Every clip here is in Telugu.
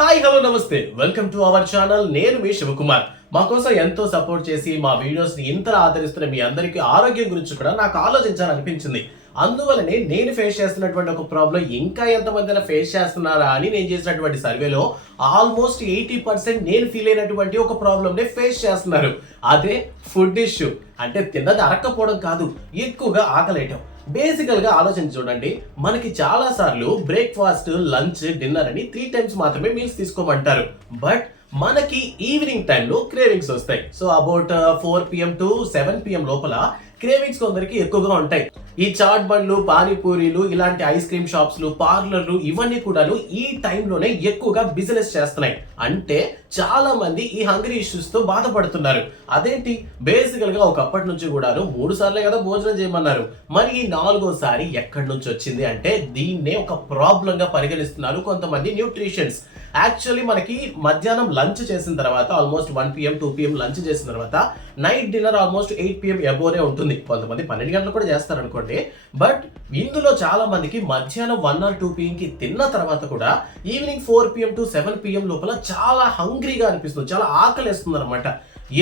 హాయ్ హలో నమస్తే వెల్కమ్ టు అవర్ ఛానల్. నేను మీ శివకుమార్. మా కోసం ఎంతో సపోర్ట్ చేసి మా వీడియోస్ ని ఇంతలా ఆదరిస్తున్న మీ అందరికీ ఆరోగ్యం గురించి కూడా నాకు ఆలోచించాలనిపించింది. అందువల్లనే నేను ఫేస్ చేస్తున్నటువంటి ఒక ప్రాబ్లం ఇంకా ఎంతమంది ఫేస్ చేస్తున్నారా అని నేను చేసినటువంటి సర్వేలో ఆల్మోస్ట్ 80% నేను ఫీల్ అయినటువంటి ఒక ప్రాబ్లమ్ ని ఫేస్ చేస్తున్నారు. అదే ఫుడ్ ఇష్యూ. అంటే తిన్నది అరక్కపోవడం కాదు, ఎక్కువగా ఆకలేయటం. బేసికల్ గా ఆలోచించి చూడండి, మనకి చాలా సార్లు బ్రేక్ఫాస్ట్, లంచ్, డిన్నర్ అని 3 టైమ్స్ మాత్రమే మీల్స్ తీసుకోమంటారు. బట్ మనకి ఈవినింగ్ టైంలో క్రేవింగ్స్ వస్తాయి. So about 4 PM to 7 PM లోపల క్రేవింగ్స్ కొందరికి ఎక్కువగా ఉంటాయి. ఈ చాట్ బండ్లు, పానీపూరీలు, ఇలాంటి ఐస్ క్రీమ్ షాప్స్లు, పార్లర్లు ఇవన్నీ కూడాను ఈ టైంలోనే ఎక్కువగా బిజినెస్ చేస్తున్నాయి. అంటే చాలా మంది ఈ హంగ్రీ ఇష్యూస్ తో బాధపడుతున్నారు. అదేంటి, బేసికల్ గా ఒకప్పటి నుంచి కూడాను 3 సార్లే కదా భోజనం చేయమన్నారు. మరి ఈ 4వ సారి ఎక్కడి నుంచి వచ్చింది అంటే దీన్నే ఒక ప్రాబ్లం గా పరిగణిస్తున్నారు కొంతమంది న్యూట్రిషన్స్. యాక్చువల్లీ మనకి మధ్యాహ్నం లంచ్ చేసిన తర్వాత ఆల్మోస్ట్ 1 PM 2 PM లంచ్ చేసిన తర్వాత నైట్ డిన్నర్ ఆల్మోస్ట్ 8 PM అబోనే ఉంటుంది. కొంతమంది 12 గంటలు కూడా చేస్తారు అనుకోండి. బట్ ఇందులో చాలా మందికి మధ్యాహ్నం 1 or 2 PM కి తిన్న తర్వాత కూడా ఈవినింగ్ 4 PM టు 7 PM లోపల చాలా హంగ్రీగా అనిపిస్తుంది, చాలా ఆకలిస్తుంది అనమాట.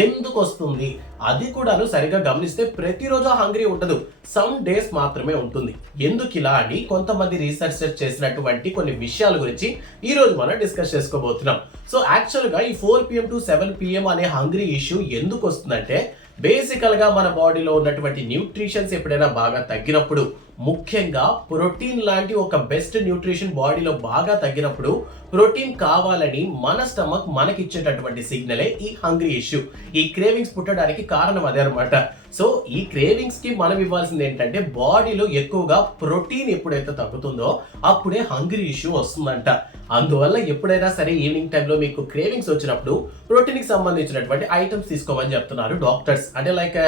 ఎందుకు వస్తుంది? అది కూడాను సరిగా గమనిస్తే ప్రతిరోజు హంగ్రీ ఉండదు, సమ్ డేస్ మాత్రమే ఉంటుంది. ఎందుకు ఇలా అని కొంతమంది రీసెర్చ్ చేసినటువంటి కొన్ని విషయాల గురించి ఈ రోజు మనం డిస్కస్ చేసుకోబోతున్నాం. సో యాక్చువల్ గా ఈ 4 PM టు 7 PM అనే హంగ్రీ ఇష్యూ ఎందుకు వస్తుందంటే, బేసికల్ గా మన బాడీలో ఉన్నటువంటి న్యూట్రిషన్స్ ఎప్పుడైనా బాగా తగ్గినప్పుడు, ముఖ్యంగా ప్రోటీన్ లాంటి ఒక బెస్ట్ న్యూట్రిషన్ బాడీలో బాగా తగ్గినప్పుడు ప్రోటీన్ కావాలని మన స్టమక్ మనకి ఇచ్చేటటువంటి సిగ్నలే ఈ హంగ్రీ ఇష్యూ. ఈ క్రేవింగ్స్ పుట్టడానికి కారణం అదే అనమాట. సో ఈ క్రేవింగ్స్ కి మనం ఇవ్వాల్సింది ఏంటంటే, బాడీలో ఎక్కువగా ప్రోటీన్ ఎప్పుడైతే తగ్గుతుందో అప్పుడే హంగ్రీ ఇష్యూ వస్తుందంట. అందువల్ల ఎప్పుడైనా సరే ఈవినింగ్ టైంలో మీకు క్రేవింగ్స్ వచ్చినప్పుడు ప్రోటీన్ కి సంబంధించినటువంటి ఐటమ్స్ తీసుకోమని చెప్తున్నారు డాక్టర్స్. అంటే లైక్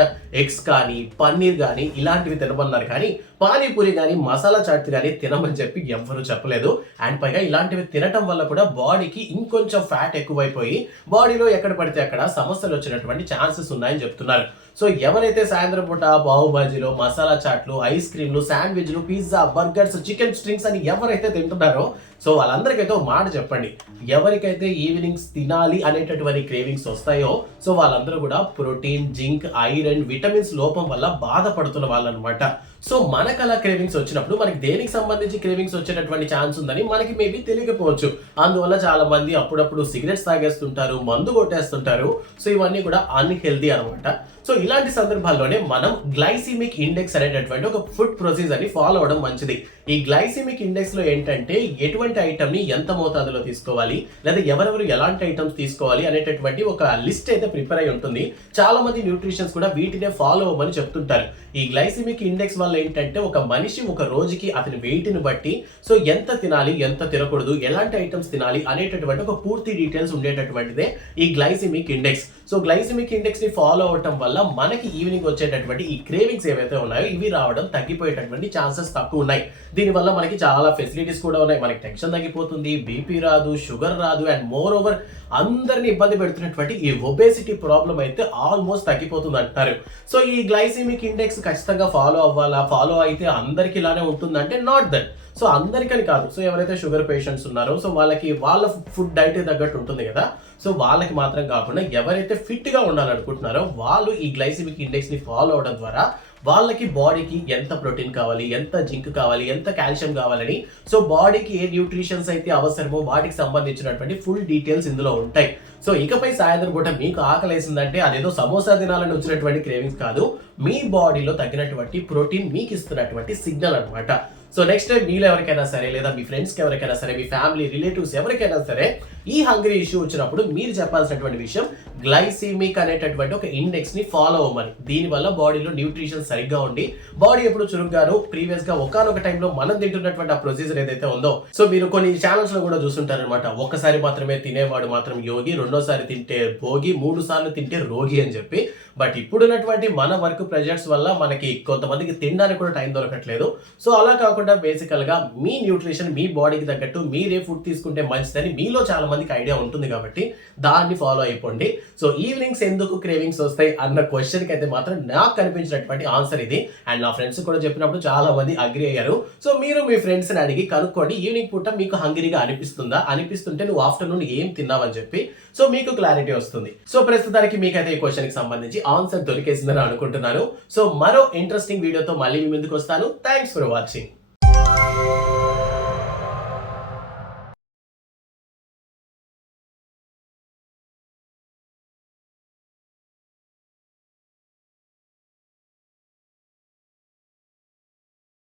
ఎగ్స్ కానీ, పన్నీర్ కానీ ఇలాంటివి తినమన్నారు. కానీ పానీపూరి కానీ, మసాలా చాట్ కానీ తినమని చెప్పి ఎవ్వరూ చెప్పలేదు. అండ్ పైగా ఇలాంటివి తినటం వల్ల కూడా బాడీకి ఇంకొంచెం ఫ్యాట్ ఎక్కువైపోయి బాడీలో ఎక్కడ పడితే అక్కడ సమస్యలు వచ్చినటువంటి ఛాన్సెస్ ఉన్నాయని చెప్తున్నారు. సో ఎవరైతే సాయంత్రం పూట పావు బాజీలు, మసాలా చాట్లు, ఐస్ క్రీమ్లు, శాండ్విచ్లు, పిజ్జా, బర్గర్స్, చికెన్ స్ట్రింగ్స్ అని ఎవరైతే తింటున్నారో, సో వాళ్ళందరికైతే ఒక మాట చెప్పండి. ఎవరికైతే ఈవినింగ్స్ తినాలి అనేటటువంటి క్రేవింగ్స్ వస్తాయో, సో వాళ్ళందరూ కూడా ప్రోటీన్, జింక్, ఐరన్, విటమిన్స్ లోపం వల్ల బాధపడుతున్న వాళ్ళు అనమాట. సో మనకు అలా క్రేవింగ్స్ వచ్చినప్పుడు మనకి దేనికి సంబంధించి క్రేవింగ్స్ వచ్చేటటువంటి ఛాన్స్ ఉందని మనకి మేబీ తెలియకపోవచ్చు. అందువల్ల చాలా మంది అప్పుడప్పుడు సిగరెట్స్ తాగేస్తుంటారు, మందు కొట్టేస్తుంటారు. సో ఇవన్నీ కూడా అన్హెల్దీ అనమాట. సో ఇలాంటి సందర్భాల్లోనే మనం గ్లైసిమిక్ ఇండెక్స్ అనేటటువంటి ఒక ఫుడ్ ప్రొసీజర్ ని ఫాలో అవడం మంచిది. ఈ గ్లైసిమిక్ ఇండెక్స్ లో ఏంటంటే, ఎటువంటి ఐటమ్ ని ఎంత మోతాదులో తీసుకోవాలి, లేదా ఎవరెవరు ఎలాంటి ఐటమ్స్ తీసుకోవాలి అనేటటువంటి ఒక లిస్ట్ అయితే ప్రిపేర్ అయి ఉంటుంది. చాలా మంది న్యూట్రిషన్స్ కూడా వీటినే ఫాలో అవ్వమని చెప్తుంటారు. ఈ గ్లైసిమిక్ ఇండెక్స్ వల్ల ఏంటంటే, ఒక మనిషి ఒక రోజుకి అతని వెయిట్ ని బట్టి సో ఎంత తినాలి, ఎంత తినకూడదు, ఎలాంటి ఐటమ్స్ తినాలి అనేటటువంటి ఒక పూర్తి డీటెయిల్స్ ఉండేటటువంటిదే ఈ glycemic index. So glycemic index ని ఫాలో అవటం వల్ల మనకి ఈవినింగ్ వచ్చేటటువంటి ఈ క్రేవింగ్స్ ఏవైతే ఉన్నాయో ఇవి రావడం తగ్గిపోయేటటువంటి ఛాన్సెస్ తక్కువ ఉన్నాయి. దీనివల్ల మనకి చాలా ఫెసిలిటీస్ కూడా ఉన్నాయి. మనకి టెన్షన్ తగ్గిపోతుంది, బీపీ రాదు, షుగర్ రాదు, అండ్ మోర్ ఓవర్ అందరిని ఇబ్బంది పెడుతున్నటువంటి ఈ ఒబేసిటీ ప్రాబ్లం అయితే ఆల్మోస్ట్ తగ్గిపోతుంది అంటారు. సో ఈ గ్లైసిమిక్ ఇండెక్స్ ఖచ్చితంగా ఫాలో అవ్వాలా, ఫాలో అయితే అందరికి ఇలానే ఉంటుందంటే నాట్ దట్. సో అందరికని కాదు. సో ఎవరైతే షుగర్ పేషెంట్స్ ఉన్నారో, సో వాళ్ళకి వాళ్ళ ఫుడ్ డైట్ తగ్గట్టు ఉంటుంది కదా. సో వాళ్ళకి మాత్రం కాకుండా ఎవరైతే ఫిట్ గా ఉండాలనుకుంటున్నారో వాళ్ళు ఈ గ్లైసిమిక్ ఇండెక్స్ ని ఫాలో అవడం ద్వారా వాళ్ళకి బాడీకి ఎంత ప్రోటీన్ కావాలి, ఎంత జింక్ కావాలి, ఎంత కాల్షియం కావాలని, సో బాడీకి ఏ న్యూట్రిషన్స్ అయితే అవసరమో వాటికి సంబంధించినటువంటి ఫుల్ డీటెయిల్స్ ఇందులో ఉంటాయి. సో ఇకపై సాయంత్రం పూట మీకు ఆకలేసిందంటే అదేదో సమోసా తినాలని వచ్చినటువంటి క్రేవింగ్స్ కాదు, మీ బాడీలో తగినటువంటి ప్రోటీన్ మీకు ఇస్తున్నటువంటి సిగ్నల్ అనమాట. సో నెక్స్ట్ టైం మీలో ఎవరికైనా సరే, లేదా మీ ఫ్రెండ్స్కి ఎవరికైనా సరే, మీ ఫ్యామిలీ రిలేటివ్స్ ఎవరికైనా సరే ఈ హంగ్రీ ఇష్యూ వచ్చినప్పుడు మీరు చెప్పాల్సినటువంటి విషయం గ్లైసిమిక్ అనేటటువంటి ఒక ఇండెక్స్ ని ఫాలో అవ్వమని. దీనివల్ల బాడీలో న్యూట్రిషన్ సరిగ్గా ఉండి బాడీ ఎప్పుడు చురుగ్గాను ప్రీవియస్ గా ఒకనొక టైంలో మనం తింటున్నటువంటి ఆ ప్రొసీజర్ ఏదైతే ఉందో, సో మీరు కొన్ని ఛానల్స్ లో కూడా చూస్తుంటారు అనమాట. ఒక్కసారి మాత్రమే తినేవాడు మాత్రం యోగి, రెండోసారి తింటే భోగి, 3 సార్లు తింటే రోగి అని చెప్పి. బట్ ఇప్పుడున్నటువంటి మన వర్క్ ప్రెజర్స్ వల్ల మనకి కొంతమందికి తినడానికి కూడా టైం దొరకట్లేదు. సో అలా కాకుండా బేసికల్ గా మీ న్యూట్రిషన్ మీ బాడీకి తగ్గట్టు మీరే ఫుడ్ తీసుకుంటే మంచిదని మీలో చాలా మందికి ఐడియా ఉంటుంది కాబట్టి దాన్ని ఫాలో అయిపోండి. సో ఈవినింగ్స్ ఎందుకు క్రేవింగ్స్ వస్తాయి అన్న క్వశ్చన్కి అయితే మాత్రం నాకు కనిపించినటువంటి ఆన్సర్ ఇది. అండ్ నా ఫ్రెండ్స్ కూడా చెప్పినప్పుడు చాలా మంది అగ్రి అయ్యారు. సో మీరు మీ ఫ్రెండ్స్ని అడిగి కనుక్కోండి, ఈవినింగ్ పూట మీకు హంగ్రీగా అనిపిస్తుందా, అనిపిస్తుంటే నువ్వు ఆఫ్టర్నూన్ ఏం తిన్నావని చెప్పి. సో మీకు క్లారిటీ వస్తుంది. సో ప్రస్తుతానికి మీకైతే ఈ క్వశ్చన్కి సంబంధించి ఆన్సర్ దొరికేసిందని అనుకుంటున్నాను. సో మరో ఇంట్రెస్టింగ్ వీడియోతో మళ్ళీ మీ ముందుకు వస్తాను. Thanks for watching.